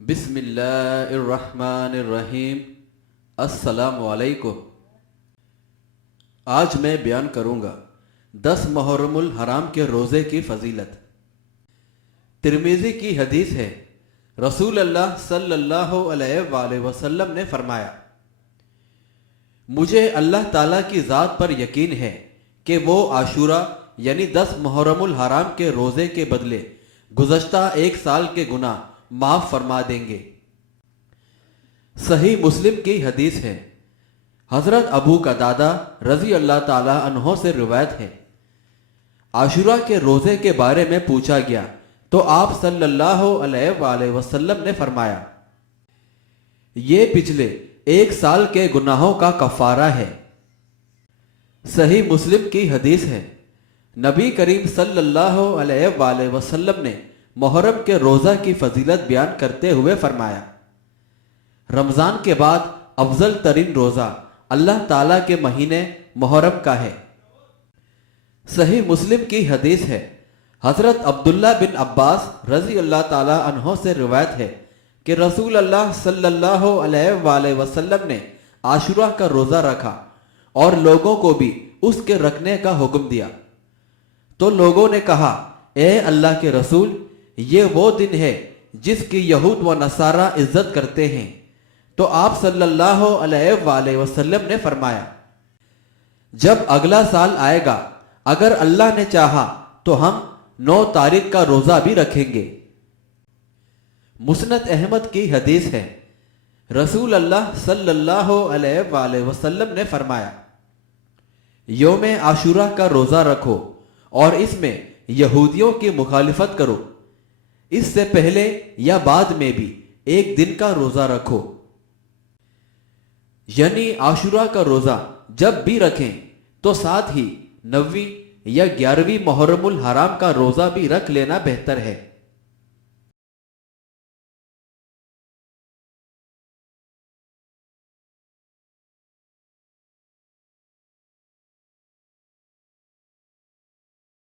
بسم اللہ الرحمن الرحیم۔ السلام علیکم۔ آج میں بیان کروں گا 10 محرم الحرام کے روزے کی فضیلت۔ ترمذی کی حدیث ہے، رسول اللہ صلی اللہ علیہ وآلہ وسلم نے فرمایا، مجھے اللہ تعالیٰ کی ذات پر یقین ہے کہ وہ عاشورہ یعنی 10 محرم الحرام کے روزے کے بدلے گزشتہ ایک سال کے گناہ معاف فرما دیں گے۔ صحیح مسلم کی حدیث ہے، حضرت ابو قتادہ رضی اللہ تعالی عنہ سے روایت ہے، عاشورہ کے روزے کے بارے میں پوچھا گیا تو آپ صلی اللہ علیہ وآلہ وسلم نے فرمایا، یہ پچھلے ایک سال کے گناہوں کا کفارہ ہے۔ صحیح مسلم کی حدیث ہے، نبی کریم صلی اللہ علیہ وآلہ وسلم نے محرم کے روزہ کی فضیلت بیان کرتے ہوئے فرمایا، رمضان کے بعد افضل ترین روزہ اللہ تعالیٰ کے مہینے محرم کا ہے۔ صحیح مسلم کی حدیث ہے، حضرت عبداللہ بن عباس رضی اللہ تعالیٰ عنہ سے روایت ہے کہ رسول اللہ صلی اللہ علیہ وآلہ وسلم نے عاشورہ کا روزہ رکھا اور لوگوں کو بھی اس کے رکھنے کا حکم دیا، تو لوگوں نے کہا، اے اللہ کے رسول، یہ وہ دن ہے جس کی یہود و نصارہ عزت کرتے ہیں۔ تو آپ صلی اللہ علیہ وآلہ وسلم نے فرمایا، جب اگلا سال آئے گا اگر اللہ نے چاہا تو ہم 9 تاریخ کا روزہ بھی رکھیں گے۔ مسند احمد کی حدیث ہے، رسول اللہ صلی اللہ علیہ وآلہ وسلم نے فرمایا، یوم عاشورہ کا روزہ رکھو اور اس میں یہودیوں کی مخالفت کرو، اس سے پہلے یا بعد میں بھی ایک دن کا روزہ رکھو۔ یعنی عاشورہ کا روزہ جب بھی رکھیں تو ساتھ ہی 9ویں یا 11ویں محرم الحرام کا روزہ بھی رکھ لینا بہتر ہے۔